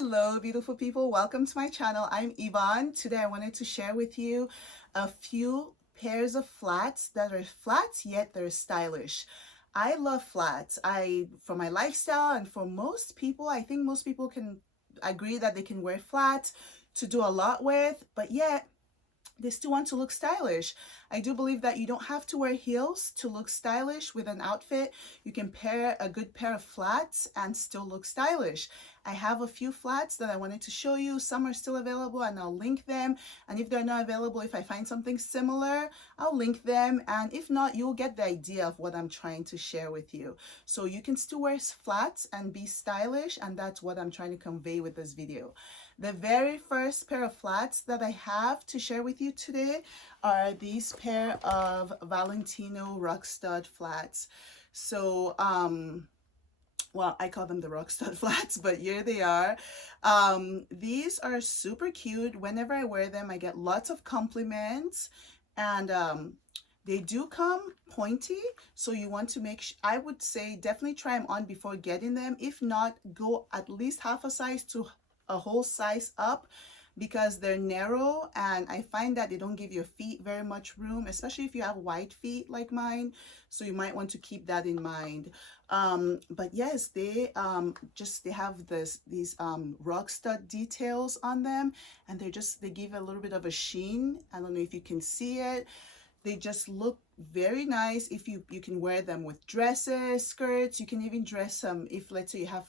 Hello, beautiful people. Welcome to my channel. I'm Yvonne. Today I wanted to share with you a few pairs of flats that are flats yet they're stylish. I love flats. For my lifestyle and for most people, I think most people can agree that they can wear flats to do a lot with, but yet they still want to look stylish. I do believe that you don't have to wear heels to look stylish with an outfit. You can pair a good pair of flats and still look stylish. I have a few flats that I wanted to show you. Some are still available and I'll link them. And if they're not available, if I find something similar, I'll link them. And if not, you'll get the idea of what I'm trying to share with you. So you can still wear flats and be stylish, and that's what I'm trying to convey with this video. The very first pair of flats that I have to share with you today are these pair of Valentino Rockstud flats. So, well, I call them the Rockstud flats, but here they are. These are super cute. Whenever I wear them, I get lots of compliments, and they do come pointy, so you want to I would say definitely try them on before getting them. If not, go at least half a size to a whole size up, because they're narrow and I find that they don't give your feet very much room, especially if you have wide feet like mine, so you might want to keep that in mind. But yes, they have these rock stud details on them, and they give a little bit of a sheen. I don't know if you can see it. They just look very nice. If you can wear them with dresses, skirts. You can even dress them if, let's say, you have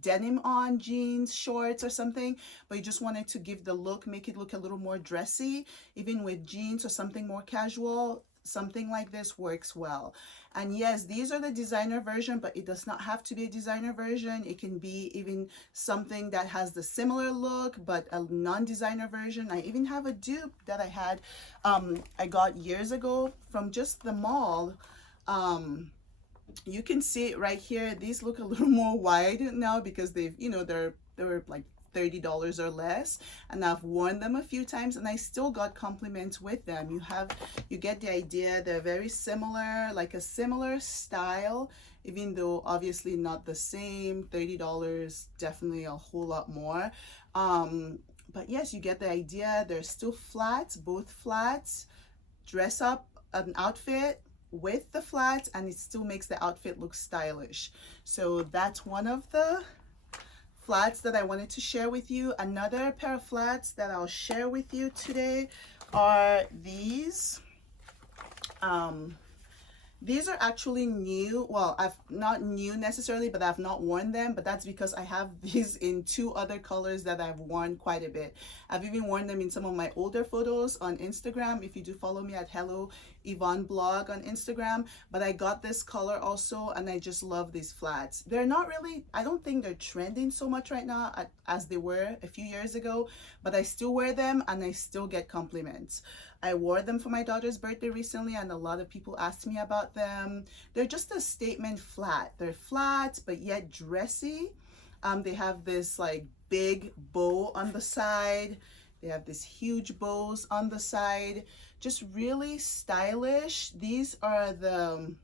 denim on, jeans, shorts or something, but you just wanted to give the look, make it look a little more dressy. Even with jeans or something more casual, something like this works well. And yes, these are the designer version, but it does not have to be a designer version. It can be even something that has the similar look but a non-designer version. I even have a dupe that I got years ago from just the mall. You can see it right here. These look a little more wide now because they were like $30 or less, and I've worn them a few times and I still got compliments with them. You get the idea. They're very similar, like a similar style, even though obviously not the same. $30, definitely a whole lot more. But yes, you get the idea. They're still flats, both flats. Dress up an outfit with the flats and it still makes the outfit look stylish. So that's one of the flats that I wanted to share with you. Another pair of flats that I'll share with you today are these. These are actually new. Well, I've not new necessarily, but I've not worn them, but that's because I have these in two other colors that I've worn quite a bit. I've even worn them in some of my older photos on Instagram, if you do follow me at Hello Yvonne blog on Instagram. But I got this color also, and I just love these flats. They're not really, I don't think they're trending so much right now as they were a few years ago, but I still wear them and I still get compliments. I wore them for my daughter's birthday recently and a lot of people asked me about them. They're just a statement flat. They're flat but yet dressy. They have this like big bow on the side. They have these huge bows on the side. Just really stylish. These are the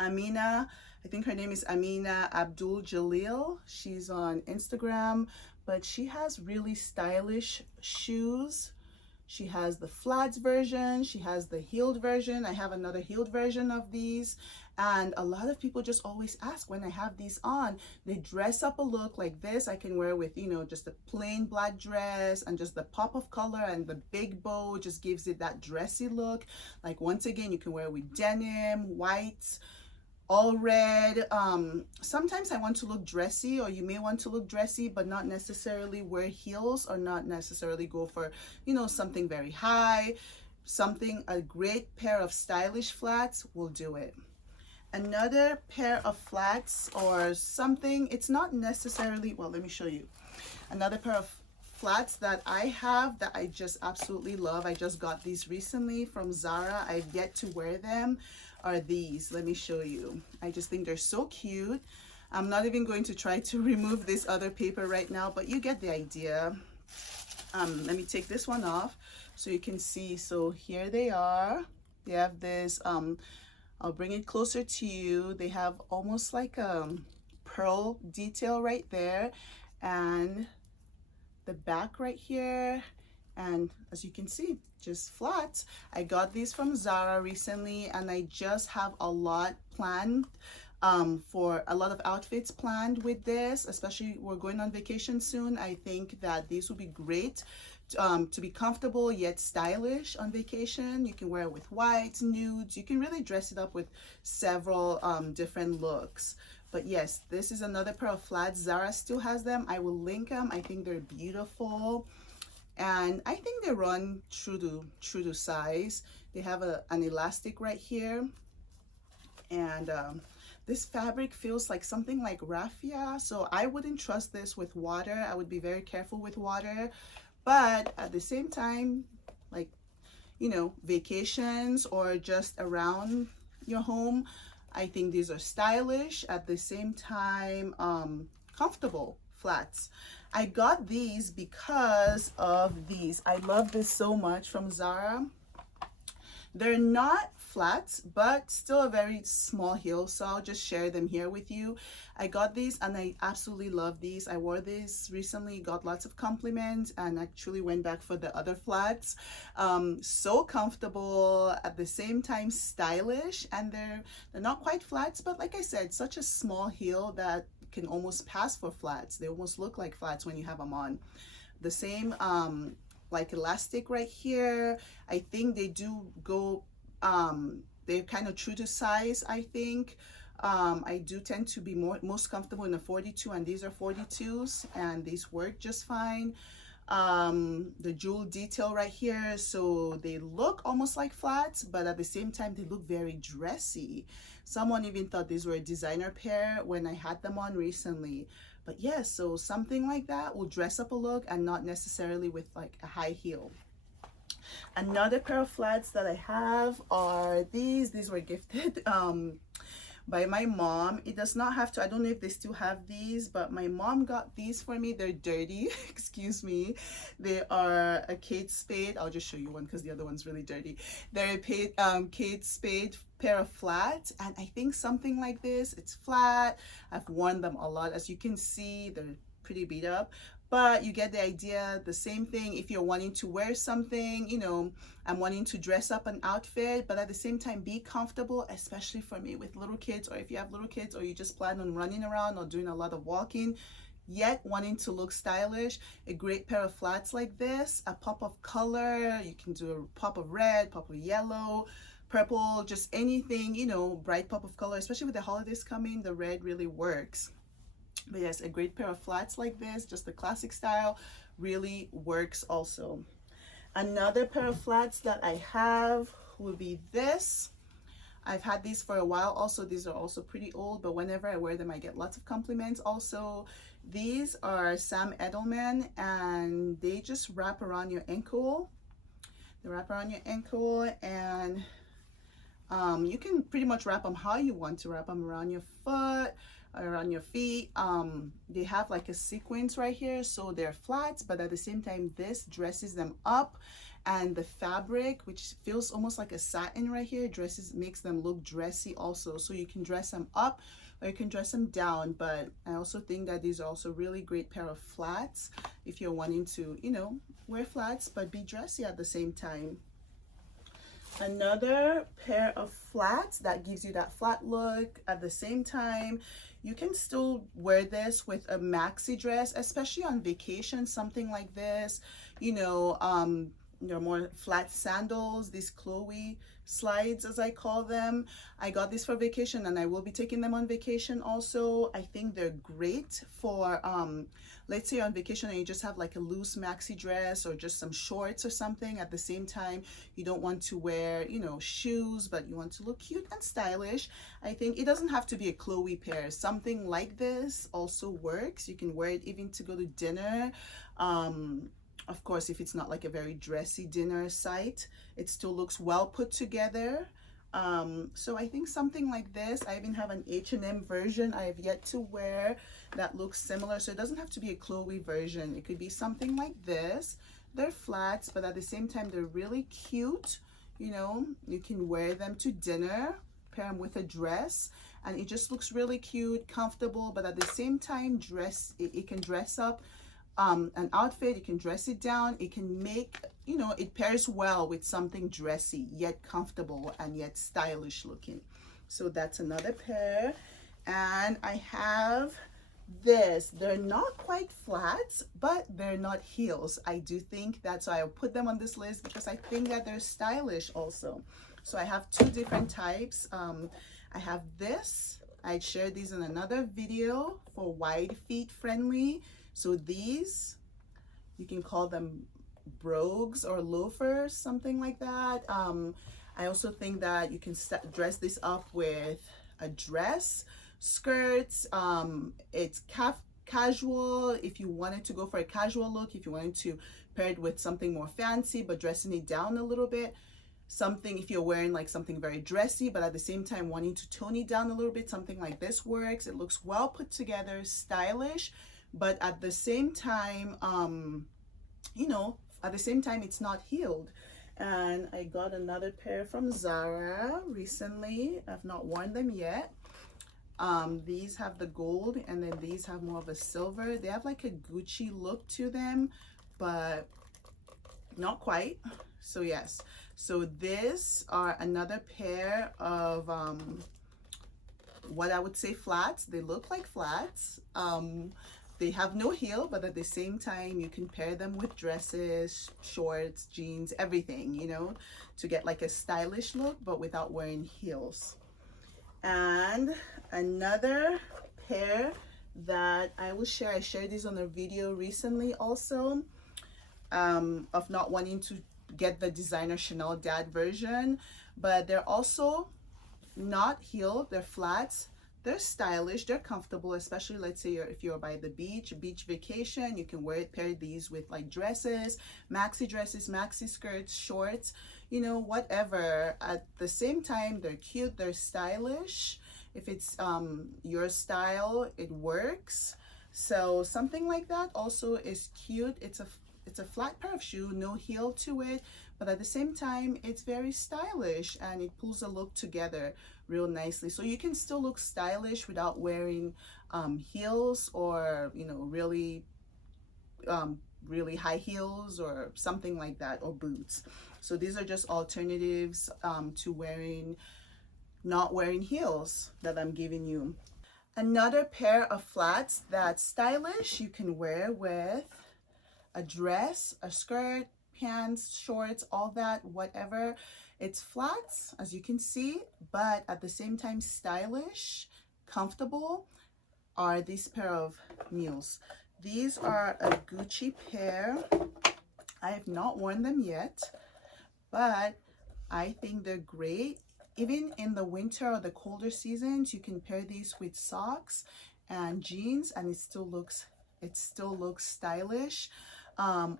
Amina, I think her name is Amina Abdul Jalil. She's on Instagram, but she has really stylish shoes. She has the flats version, she has the heeled version. I have another heeled version of these, and a lot of people just always ask when I have these on. They dress up a look like this. I can wear with, just a plain black dress, and just the pop of color and the big bow just gives it that dressy look. Like, once again, you can wear with denim, whites, all red. Sometimes I want to look dressy, or you may want to look dressy but not necessarily wear heels, or not necessarily go for something very high. A great pair of stylish flats will do it. Another pair of flats, or something, it's not necessarily, well, let me show you another pair of flats that I have that I just absolutely love. I just got these recently from Zara. I've yet to wear them. Are these. Let me show you. I just think they're so cute. I'm not even going to try to remove this other paper right now, but you get the idea. Let me take this one off so you can see. So here they are. They have this, I'll bring it closer to you. They have almost like a pearl detail right there, and the back right here. And as you can see, just flats. I got these from Zara recently, and I just have a lot planned for a lot of outfits planned with this, especially we're going on vacation soon. I think that these would be great to be comfortable yet stylish on vacation. You can wear it with whites, nudes. You can really dress it up with several different looks. But yes, this is another pair of flats. Zara still has them. I will link them. I think they're beautiful, and I think they run true to size. They have an elastic right here, and this fabric feels like something like raffia, so I wouldn't trust this with water. I would be very careful with water, but at the same time, like, you know, vacations or just around your home, I think these are stylish, at the same time comfortable flats. I got these because of these. I love this so much from Zara. They're not flats, but still a very small heel, so I'll just share them here with you. I got these and I absolutely love these. I wore these recently, got lots of compliments, and actually went back for the other flats. So comfortable, at the same time stylish, and they're not quite flats, but like I said, such a small heel that can almost pass for flats. They almost look like flats when you have them on. The same like elastic right here. I think they do go they're kind of true to size. I think I do tend to be most comfortable in a 42, and these are 42s, and these work just fine. The jewel detail right here, so they look almost like flats, but at the same time they look very dressy. Someone even thought these were a designer pair when I had them on recently. But yes, so something like that will dress up a look, and not necessarily with like a high heel. Another pair of flats that I have are these. These were gifted by my mom. It does not have to, I don't know if they still have these, but my mom got these for me. They're dirty, excuse me. They are a 𝐑𝐄𝐃 Spade. I'll just show you one because the other one's really dirty. They're a 𝐑𝐄𝐃 Spade pair of flats, and I think something like this, it's flat. I've worn them a lot. As you can see, they're pretty beat up, but you get the idea. The same thing if you're wanting to wear something, you know, I'm wanting to dress up an outfit, but at the same time be comfortable, especially for me with little kids, or if you have little kids, or you just plan on running around or doing a lot of walking, yet wanting to look stylish. A great pair of flats like this, a pop of color. You can do a pop of red, pop of yellow, purple, just anything, you know, bright pop of color, especially with the holidays coming. The red really works. But yes, a great pair of flats like this, just the classic style, really works also. Another pair of flats that I have will be this. I've had these for a while also. These are also pretty old, but whenever I wear them I get lots of compliments also. These are Sam Edelman, and they just wrap around your ankle. They wrap around your ankle, and you can pretty much wrap them how you want to wrap them, around your foot, around your feet. They have like a sequence right here, so they're flats, but at the same time this dresses them up, and the fabric, which feels almost like a satin right here, makes them look dressy also. So you can dress them up or you can dress them down, but I also think that these are also really great pair of flats if you're wanting to, you know, wear flats but be dressy at the same time. Another pair of flats that gives you that flat look. At the same time, you can still wear this with a maxi dress, especially on vacation, something like this. You know, there are more flat sandals, these 𝐑𝐄𝐿 slides as I call them. I got these for vacation, and I will be taking them on vacation also. I think they're great for let's say on vacation and you just have like a loose maxi dress or just some shorts or something. At the same time, you don't want to wear, you know, shoes, but you want to look cute and stylish. I think it doesn't have to be a 𝐑𝐿𝐿 pair. Something like this also works. You can wear it even to go to dinner. Of course, if it's not like a very dressy dinner site, it still looks well put together. So I think something like this. I even have an H&M version I have yet to wear that looks similar. So it doesn't have to be a 𝐑𝐿𝐿 version. It could be something like this. They're flats, but at the same time, they're really cute. You know, you can wear them to dinner, pair them with a dress, and it just looks really cute, comfortable, but at the same time, it can dress up an outfit. You can dress it down. It can make, you know, it pairs well with something dressy yet comfortable and yet stylish looking. So that's another pair. And I have this. They're not quite flats, but they're not heels. I do think that's why I put them on this list, because I think that they're stylish also. So I have two different types. I have this. I shared these in another video for wide feet friendly. So these, you can call them brogues or loafers, something like that. I also think that you can dress this up with a dress, skirts. It's casual if you wanted to go for a casual look, if you wanted to pair it with something more fancy but dressing it down a little bit. Something if you're wearing like something very dressy but at the same time wanting to tone it down a little bit, something like this works. It looks well put together, stylish, but at the same time, you know, at the same time it's not heeled. And I got another pair from Zara recently. I've not worn them yet. These have the gold and then these have more of a silver. They have like a Gucci look to them, but not quite. So yes, so this are another pair of what I would say flats. They look like flats. They have no heel, but at the same time you can pair them with dresses, shorts, jeans, everything, you know, to get like a stylish look but without wearing heels. And another pair that I will share, I shared these on a video recently also, of not wanting to get the designer Chanel dad version, but they're also not heeled. They're flats. They're stylish, they're comfortable, especially let's say if you're by the beach vacation, you can wear it, pair these with like dresses, maxi skirts, shorts, you know, whatever. At the same time, they're cute, they're stylish. If it's your style, it works. So something like that also is cute. It's a flat pair of shoe, no heel to it, but at the same time it's very stylish and it pulls a look together real nicely. So you can still look stylish without wearing heels or, you know, really high heels or something like that, or boots. So these are just alternatives to not wearing heels that I'm giving you. Another pair of flats that's stylish, you can wear with a dress, a skirt, pants, shorts, all that, whatever. It's flats, as you can see, but at the same time stylish, comfortable, are these pair of mules. These are a Gucci pair. I have not worn them yet, but I think they're great. Even in the winter or the colder seasons, you can pair these with socks and jeans and it still looks stylish.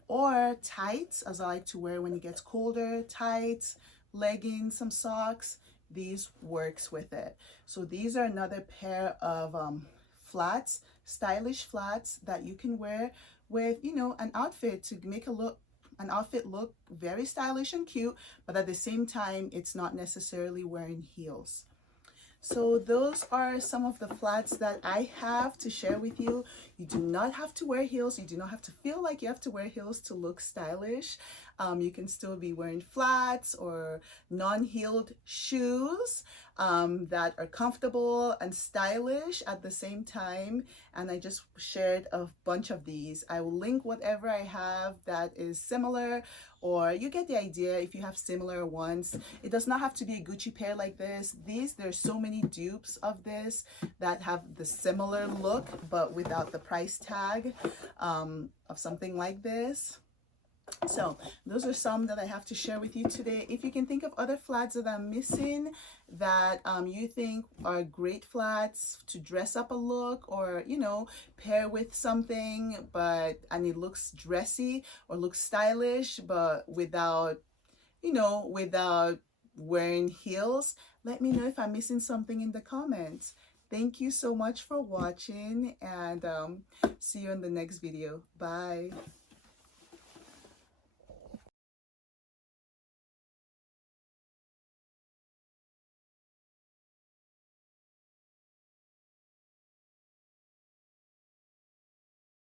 Or tights, as I like to wear when it gets colder, tights, leggings, some socks, these works with it. So these are another pair of flats, stylish flats that you can wear with, you know, an outfit to make an outfit look very stylish and cute, but at the same time it's not necessarily wearing heels. So those are some of the flats that I have to share with you. You do not have to wear heels. You do not have to feel like you have to wear heels to look stylish. You can still be wearing flats or non-heeled shoes that are comfortable and stylish at the same time. And I just shared a bunch of these. I will link whatever I have that is similar, or you get the idea if you have similar ones. It does not have to be a Gucci pair like this. There's so many dupes of this that have the similar look but without the price tag of something like this. So those are some that I have to share with you today. If you can think of other flats that I'm missing that you think are great flats to dress up a look, or, you know, pair with something and it looks dressy or looks stylish but without, you know, without wearing heels, let me know if I'm missing something in the comments. Thank you so much for watching, and see you in the next video. Bye.